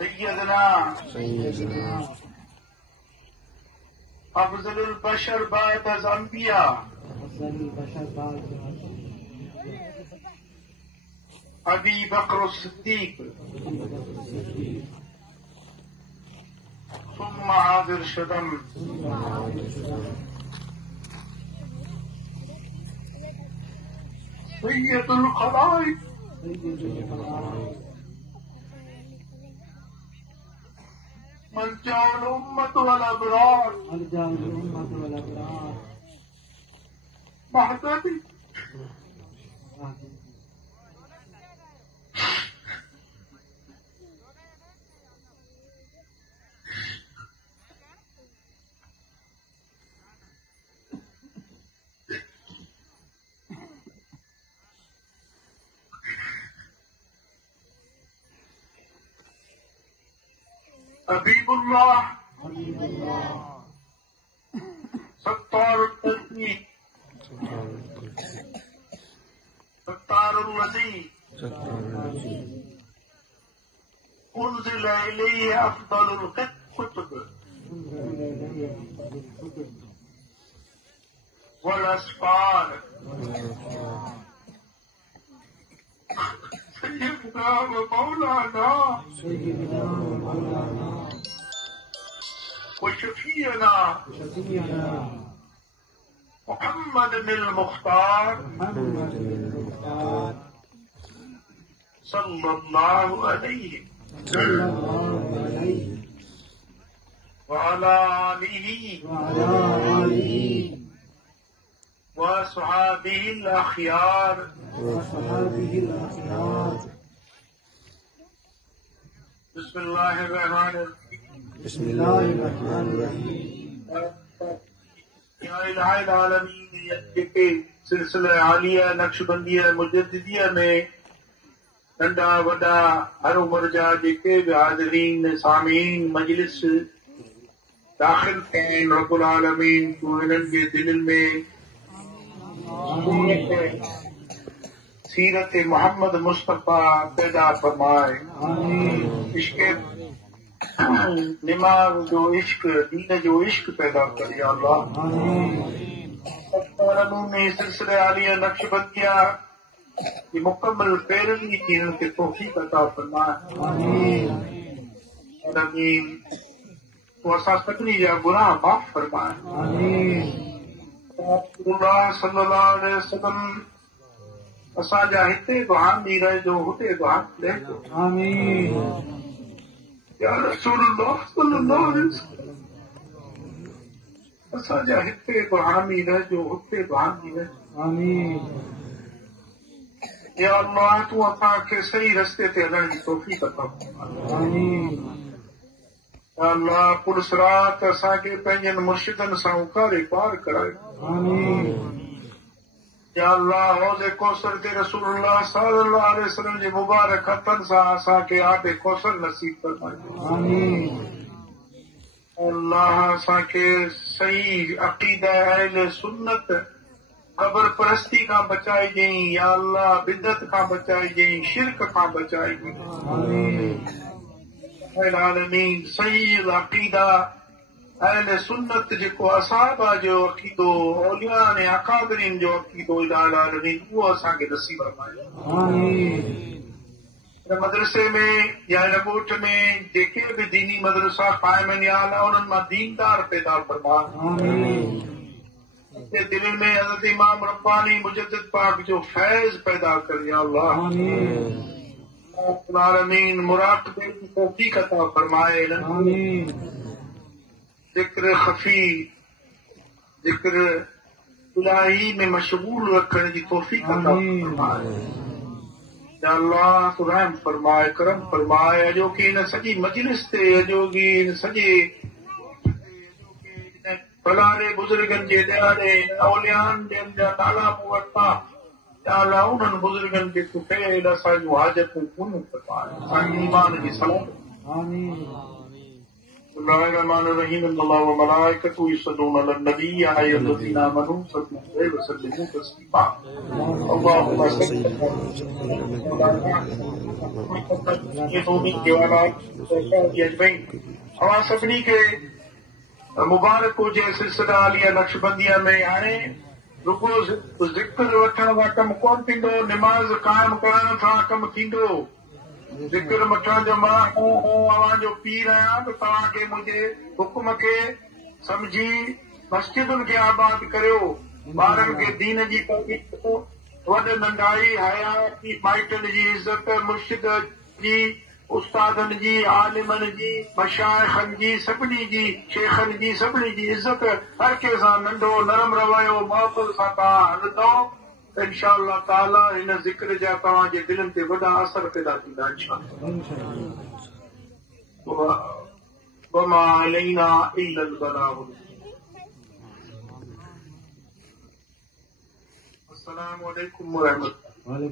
सैयदना अफजलुल बशर बाद अज़ अंबिया अबी बकर सिद्दीक सुम्मा आदिर शदम सैयदुल खलाइक मरजाउल उम्मत वल अबरार महदी हबीबुल्लाह सत्तारुल तस्मीक सत्तारुल वज़ी उन्ज़िल इलैहि अफ़ज़लुल कुतुब वल अस्फ़ार सय्यदना व मौलाना वशफ़ीअना मुहम्मद बिल मुख्तार सल्लल्लाहु अलैहि व अला आलिहि व अस्हाबिहिल अख़यार या इलाही आलमीन जेके सिलसिला आलिया नक्शबंदिया मुजद्दिदिया में नंढा वॾा हर उम्र जा जेके बि हाज़रीन सामीन मजलिस दाख़िल थिया आहिनि रब्बुल आलमीन तूं हिननि जे दिलनि में सीरत मोहम्मद मुस्तफ़ा पैदा फरमाए इश्क़ दिमाग जो इश्क दीन जो इश्क पैदा कर या अल्लाह में सिलसिले आलिया नक्शबंदिया की मुकम्मल पैरवी की उनके तौफीक अता फरमाए आमीन तो असां सभिनी जा गुनाह माफ़ फरमाए रसूलुल्लाह सल्लल्लाहु अलैहि वसल्लम असांजा हिते बहानी रहिजो हुते बहानी रहिजो आमीन या रसूलुल्लाह सल्लल्लाहु अलैहि वसल्लम असांजा हिते बहानी रहिजो हुते बहानी रहिजो आमीन या अल्लाह तू असांखे सही रस्ते ते हलण जी तौफ़ीक़ अता फरमाए आमीन या अल्लाह पुल सिरात असांखे पंहिंजनि मुर्शिदनि सां उकारे पार कराए आमीन या अल्लाह हौज़े कौसर ते रसूलुल्लाह सल्लल्लाहु अलैहि वसल्लम जे मुबारक हथनि सां असांखे आबे कौसर नसीब फरमाए आमीन अल्लाह असांखे सही अक़ीदा अहले सुन्नत क़ब्र परस्ती खां बचाइजांइ या अल्लाह बिदअत खां बचाइजांइ शिरक खां बचाइजांइ आमीन आलमीन सही अक़ीदा अहले सुन्नत जेको असहाबा जो अक़ीदो औलिया ने अकाबरीन जो अक़ीदो इलाही आलमीन उहो असांखे नसीब फरमाए आमीन मदरसे में या हिन ॻोठ में जेके बि दीनी मदरसा क़ाइम आहिनि या अल्लाह उन्हनि मां दीनदार पैदा फरमाए आमीन दिल में हज़रत इमाम रब्बानी मुजद्दिद पाक जो फैज़ पैदा कर या अल्लाह आमीन आमीन मुराक़बे की तौफ़ीक़ अता फरमाए आमीन ज़िक्र खफ़ी ज़िक्र इलाही में मशगूल रखने की तौफ़ीक़ अता फरमाए या अल्लाह तू रहम फरमाए करम फरमाए अॼो की इन सॼी मजलिस ते अॼो की इन सॼे फलाणे बुज़ुर्गनि जे ॾियारे औलियान जंहिं जा नाला मूं वरिता या अल्लाह उन्हनि बुज़ुर्गनि खे तूं कयल असां जूं हाजतूं पूरियूं फरमाए असांजे ईमान जी सलामत आमीन बिस्मिल्लाहिर्रहमानिर्रहीम अल्लाहु व मलाइकतुहु युसल्लूना अलन नबी या अय्युहल्लज़ीना आमनू सल्लु अलैहि व सल्लिमू तस्लीमा अल्लाहुम्मा सल्लि अला सभिनी खे मुबारक हुजे सिलसिला आलिया नक्शबंदिया में हाणे रुगो ज़िक्र वठण सां कमु कोन थींदो, निमाज़ क़ाइम करण सां कमु थींदो। ज़िक्र वठण जो मां जो पीर आहियां त तव्हांखे मुंहिंजे हुकुम खे सम्झी मस्जिदुनि खे आबाद करियो, ॿारनि खे दीन जी तालीम, वॾ नंढाई, हया, माइटनि जी इज़त, मुर्शिद जी, उस्तादनि जी, आलिमनि जी, मशाइखनि जी, सभिनी जी, शेखनि जी, सभिनी जी इज़त हर कंहिं सां नंढो नरम रवैयो मोहबत सां तव्हां हलंदो त इंशाअल्लाह ताला हिन ज़िक्र जा तव्हांजे दिलनि ते वॾा असर पैदा थींदा इंशाअल्लाह। वमा अलैना इल्लल बलागुल। अस्सलामु अलैकुम व रहमतुल्लाह।